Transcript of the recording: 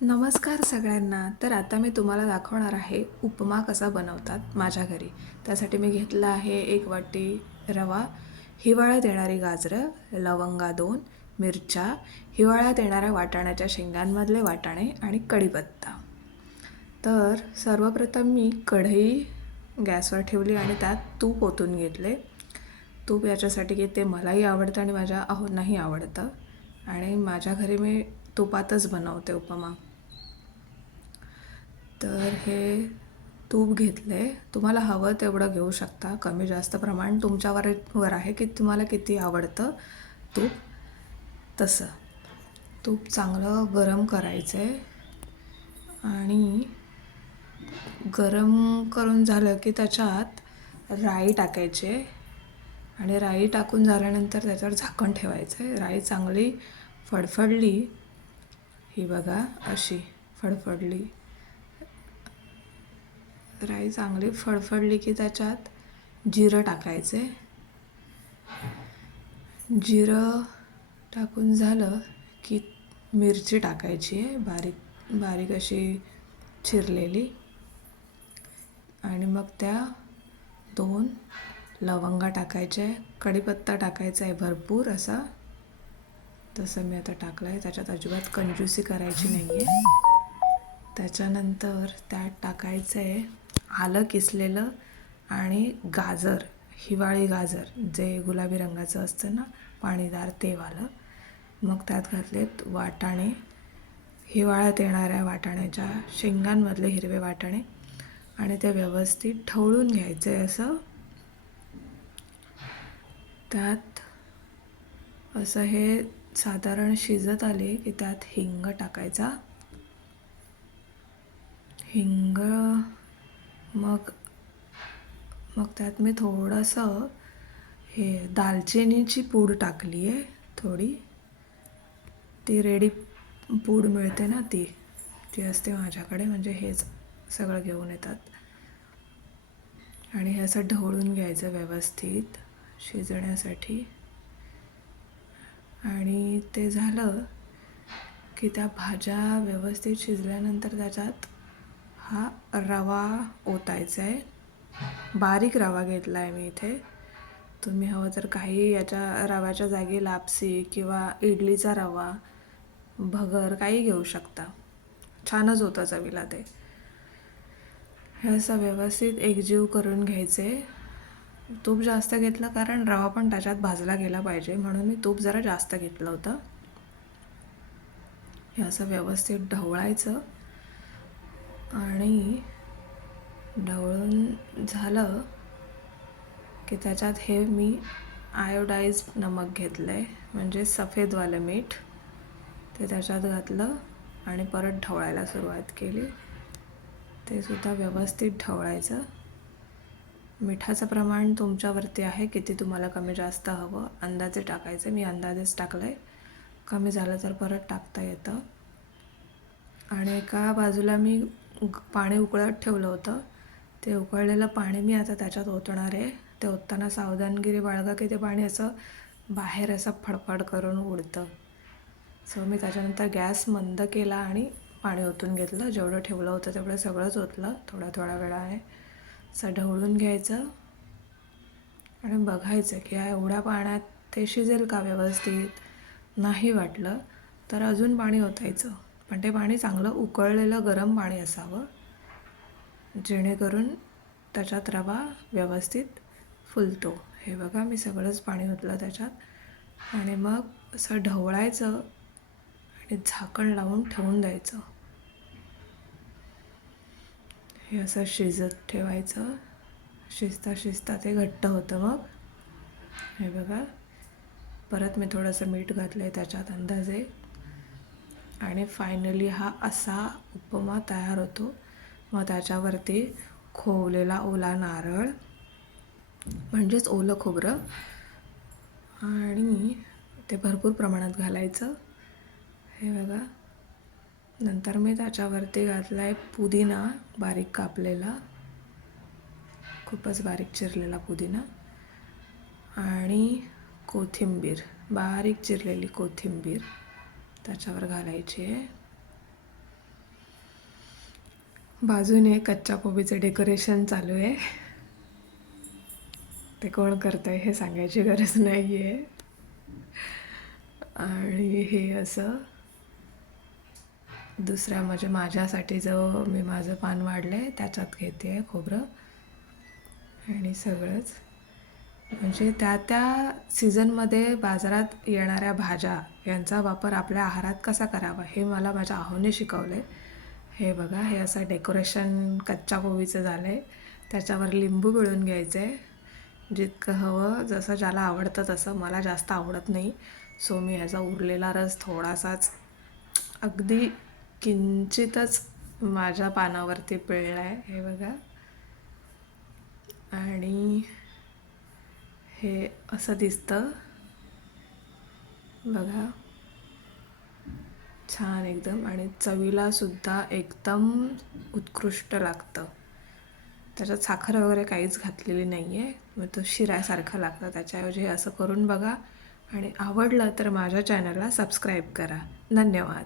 नमस्कार सगळ्यांना. तर आता मी तुम्हाला दाखवणार आहे उपमा कसा बनवतात माझ्या घरी. त्यासाठी मी घेतला आहे 1 वाटी रवा, हिवाळ्यात येणारी गाजरं, लवंगा 2, मिरच्या, हिवाळ्यात येणाऱ्या वाटाण्याच्या शेंगांमधले वाटाणे आणि कढीपत्ता. तर सर्वप्रथम मी कढई गॅसवर ठेवली आणि त्यात तूप ओतून घेतले. तूप याच्यासाठी की ते मलाही आवडतं आणि माझ्या आहोंनाही आवडतं आणि माझ्या घरी मी तुपातच बनवते उपमा. तर हे तूप घेतले. तुम्हाला हवं तेवढं घेऊ शकता. कमी जास्त प्रमाण तुमच्यावर आहे की तुम्हाला किती आवडतं तूप तसं. तूप चांगलं गरम करायचं आहे आणि गरम करून झालं की त्याच्यात राई टाकायची आहे आणि राई टाकून झाल्यानंतर त्याच्यावर झाकण ठेवायचं आहे. राई चांगली फडफडली, ही बघा अशी फडफडली. राई चांगली फडफडली की त्याच्यात जिरं टाकायचे. जिरं टाकून झालं की मिरची टाकायची आहे बारीक बारीक अशी चिरलेली आणि मग त्या 2 लवंगा टाकायच्या आहे. कढीपत्ता टाकायचा आहे भरपूर असा. तसं मी आता टाकलं आहे. त्याच्यात अजिबात कंजूसी करायची नाही आहे. त्याच्यानंतर त्यात टाकायचं आहे आलं किसलेलं आणि गाजर, हिवाळी गाजर जे गुलाबी रंगाचं असतं ना, पाणीदार ते वालं. मग त्यात घातलेत वाटाणे, हिवाळ्यात येणाऱ्या वाटाण्याच्या शेंगांमधले हिरवे वाटाणे आणि ते व्यवस्थित ढवळून घ्यायचे असं. त्यात असं हे साधारण शिजत आले की त्यात हिंग टाकायचा. हिंग मग मग त्यात मी थोडंसं हे दालचिनीची पूड टाकली आहे थोडी. ती रेडी पूड मिळते ना, ती ती असते माझ्याकडे. म्हणजे हेच सगळं घेऊन येतात आणि हे असं ढवळून घ्यायचं व्यवस्थित शिजण्यासाठी. आणि ते झालं की त्या भाज्या व्यवस्थित शिजल्यानंतर त्याच्यात हा रवा ओतायचा आहे. बारीक रवा घेतला आहे मी इथे. तुम्ही हवं तर काही याच्या रव्याच्या जागी लापसी किंवा इडलीचा रवा, भगर काही घेऊ शकता. छानच होतं चवीला ते. हे असं व्यवस्थित एकजीव करून घ्यायचे. तूप जास्त घेतलं कारण रवा पण त्याच्यात भाजला गेला पाहिजे, म्हणून मी तूप जरा जास्त घेतलं होतं. हे असं व्यवस्थित ढवळायचं आणि ढवळून झालं की त्याच्यात हे मी आयोडाइज्ड नमक घेतलं आहे, म्हणजे सफेदवालं मीठ. ते त्याच्यात घातलं आणि परत ढवळायला सुरुवात केली. ते सुद्धा व्यवस्थित ढवळायचं. मिठाचं प्रमाण तुमच्यावरती आहे, किती तुम्हाला कमी जास्त हवं अंदाजे टाकायचं. मी अंदाजेच टाकलं आहे. कमी झालं तर परत टाकता येतं. आणि एका बाजूला मी पाणी उकळत ठेवलं होतं. ते उकळलेलं पाणी मी आता त्याच्यात ओतणार आहे. ते ओतताना सावधानगिरी बाळगा की ते पाणी असं बाहेर असं फडफड करून उडतं. सो मी त्याच्यानंतर गॅस मंद केला आणि पाणी ओतून घेतलं. जेवढं ठेवलं होतं तेवढं सगळंच ओतलं थोड्या थोड्या वेळाने. असं ढवळून घ्यायचं आणि बघायचं की या एवढ्या पाण्यात ते शिजेल का व्यवस्थित. नाही वाटलं तर अजून पाणी ओतायचं, पण ते पाणी चांगलं उकळलेलं गरम पाणी असावं, जेणेकरून त्याच्यात रवा व्यवस्थित फुलतो. हे बघा मी सगळंच पाणी ओतलं त्याच्यात आणि मग असं ढवळायचं आणि झाकण लावून ठेवून द्यायचं. हे असं शिजत ठेवायचं. शिजता शिजता ते घट्ट होतं. मग हे बघा परत मी थोडंसं मीठ घातलं आहे त्याच्यात अंदाजे आणि फायनली हा असा उपमा तयार होतो. मग त्याच्यावरती खोवलेला ओला नारळ, म्हणजेच ओलं खोबरं, आणि ते भरपूर प्रमाणात घालायचं. हे बघा नंतर मी त्याच्यावरती घातला आहे पुदिना, बारीक कापलेला, खूपच बारीक चिरलेला पुदिना, आणि कोथिंबीर, बारीक चिरलेली कोथिंबीर त्याच्यावर घालायची आहे. बाजूने कच्च्या कोबीचं डेकोरेशन चालू आहे. ते कोण करतंय हे सांगायची गरज नाही आहे. आणि हे असं दुसऱ्या म्हणजे माझ्यासाठी जो मी माझं पान वाढलं आहे त्याच्यात घेते आहे खोबरं. आणि सगळंच म्हणजे त्या सीझनमध्ये बाजारात येणाऱ्या भाज्या यांचा वापर आपल्या आहारात कसा करावा हे मला माझ्या आहोने शिकवलं आहे. हे बघा, हे असं डेकोरेशन कच्च्या कोबीचं झालं आहे. त्याच्यावर लिंबू पिळून घ्यायचं आहे जितकं हवं, जसं ज्याला आवडतं तसं. मला जास्त आवडत नाही, सो मी ह्याचा उरलेला रस थोडासाच अगदी किंचितच माझ्या पानावरती पिळला आहे. हे बघा. आणि हे असं दिसतं बघा, छान एकदम. आणि चवीला सुद्धा एकदम उत्कृष्ट लागतं. त्याच्यात साखर वगैरे काहीच घातलेली नाही आहे, मग तो शिऱ्यासारखं लागतं. त्याच्याऐवजी असं करून बघा आणि आवडलं तर माझ्या चॅनलला सबस्क्राईब करा. धन्यवाद.